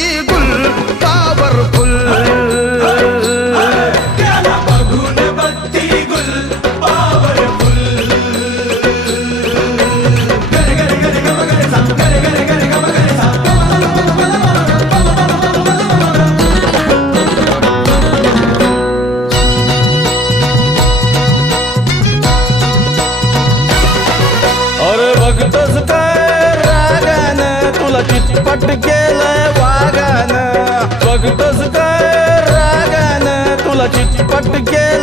बत्ती गुल पॉवरफुल. त्याला बघून बत्ती गुल पॉवरफुल. गरे गरे गरे गम गरे सा गरे गरे गरे गम गरे सा. अरे बघतोस काय रागानं तुला चितपट केलंय वागानं. बघतोस काय रागानं तुला चितपट केलंय